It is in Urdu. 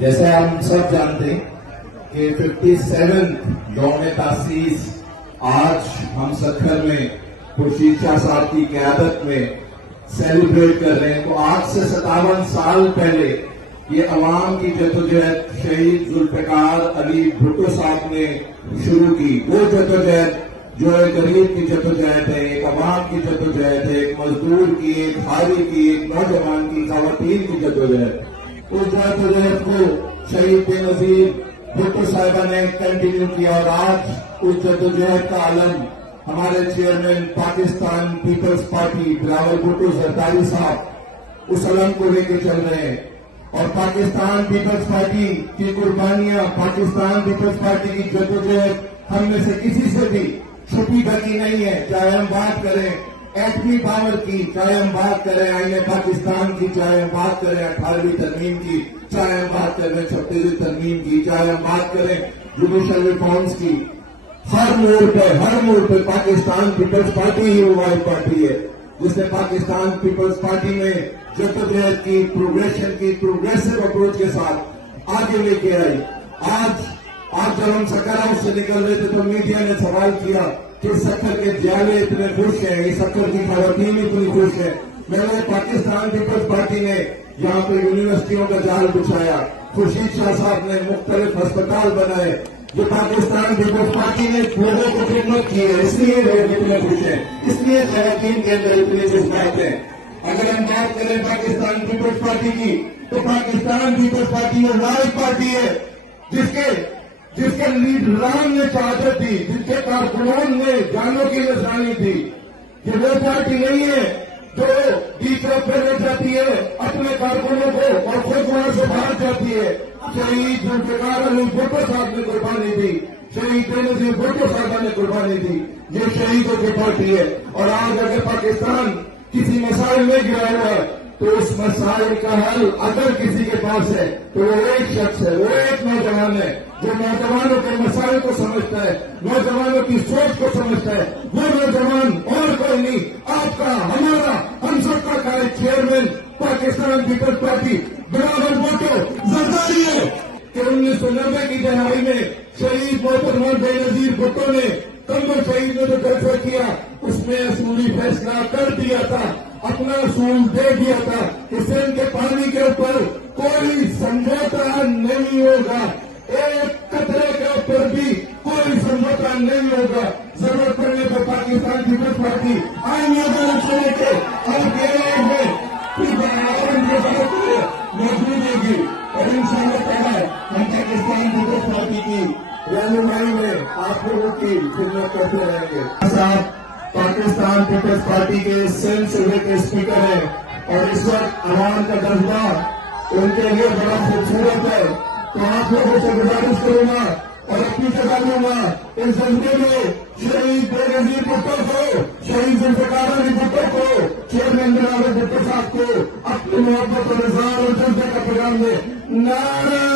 جیسے ہم سب جانتے ہیں کہ 57 یوم تاسیس آج ہم سکھر میں خورشید شاہ صاحب کی قیادت میں سیلیبریٹ کر رہے ہیں، تو آج سے 57 سال پہلے یہ عوام کی جدوجہد شہید ذوالفقار علی بھٹو صاحب نے شروع کی۔ وہ جدوجہد جو ایک غریب کی جدوجہد ہے، ایک عوام کی جدوجہد ہے، ایک مزدور کی، ایک حاجی کی، ایک نوجوان کی، خواتین کی جدوجہد، اس جدوجہد کو شہید بے نظیر بھٹو صاحبہ نے کنٹینیو کیا، اور آج اس جدوجہد کا علم ہمارے چیئرمین پاکستان پیپلز پارٹی بلاول بھٹو زرداری صاحب اس علم کو لے کے چل رہے ہیں۔ اور پاکستان پیپلز پارٹی کی قربانیاں، پاکستان پیپلز پارٹی کی جدوجہد ہم میں سے کسی سے بھی چھپی ڈھکی نہیں ہے، چاہے ہم بات کریں ایٹمی پاور کی، چاہے ہم بات کریں آئین پاکستان کی، چاہے ہم بات کریں 18ویں ترمیم کی، چاہے ہم بات کریں 36ویں ترمیم کی، چاہے ہم بات کریں جوڈیشل ریفارمز کی۔ ہر موڑ پہ پاکستان پیپلز پارٹی ہی وہ واحد پارٹی ہے جس نے پاکستان پیپلز پارٹی میں جدوجہد کی، پروگریشن کی، پروگریسو اپروچ کے ساتھ آگے لے کے آئی۔ آج جب ہم سکر ہاؤس سے نکل رہے تھے تو میڈیا نے سوال کیا کہ سکر کے جالے اتنے خوش ہیں، یہ سکر کی خواتین اتنی خوش ہیں۔ میں نے پاکستان پیپلز پارٹی نے یہاں پہ یونیورسٹیوں کا جال بچھایا، خورشید شاہ صاحب نے مختلف ہسپتال بنائے، جو پاکستان پیپلز پارٹی نے لوگوں کو خدمت کی ہے، اس لیے لوگ اتنے خوش ہیں، اس لیے خواتین کے اندر اتنے جذبات ہیں۔ اگر ہم بات کریں پاکستان پیپلز پارٹی کی تو پاکستان پیپلز پارٹی وہ واحد پارٹی ہے جس کے لیڈران نے شہادت دی، جس کے کارکنان نے جانوں کی نذرانی دی۔ یہ وہ پارٹی نہیں ہے جو بیچ روڈ پہ لے جاتی ہے اپنے کارکنوں کو اور خود وہاں سے باہر جاتی ہے۔ شہید ذوالفقار علی بھٹو صاحب نے قربانی دی، شہید بے نظیر بھٹو صاحبہ نے قربانی دی، یہ شہیدوں کی پارٹی ہے۔ اور آج اگر پاکستان کسی مسائل میں گرا ہوا ہے تو اس مسائل کا حل اگر کسی کے پاس ہے تو وہ ایک شخص ہے، وہ ایک نوجوان ہے جو نوجوانوں کے مسائل کو سمجھتا ہے، نوجوانوں کی سوچ کو سمجھتا ہے۔ وہ نوجوان اور کوئی نہیں، آپ کا، ہمارا، ہم سب کا قائد چیئرمین پاکستان پیپلز پارٹی بلاول بھٹو زرداری ہے کہ 1990 کی دہائی میں شہید محترمہ بے نظیر بھٹو نے کمبل شہید نے جو جلسہ کیا اس میں اصولی فیصلہ کر دیا تھا، اپنا اصول دے دیا تھا کہ سندھ کے پانی کے اوپر کوئی سمجھوتا نہیں ہوگا، ایک قطرے کے اوپر بھی کوئی سمجھوتا نہیں ہوگا۔ ضرورت پڑنے پر پاکستان پیپلز پارٹی آئینی عدالت سے لے کے اور گیراج میں موجود ہوگی، اور انشاءاللہ تعالی ہم پاکستان پیپلز پارٹی کی رہنمائی میں آپ لوگوں کی خدمت کرتے رہیں گے۔ صاحب پاکستان پیپلز پارٹی کے سندھ صوبے کے اسپیکر ہیں اور اس وقت عوام کا جذبہ ان کے لیے بڑا خوبصورت ہے، تو آپ لوگوں سے گزارش کروں گا اور اپنی جگہ لوں گا اس جذبے میں شہید بے نظیر بھٹو کو، شہید ذوالفقار علی بھٹو کو، چیئرمین بلاول بھٹو صاحب کو اپنی محبت اور اظہار اور جذبے کا پیغام دے۔ نعرہ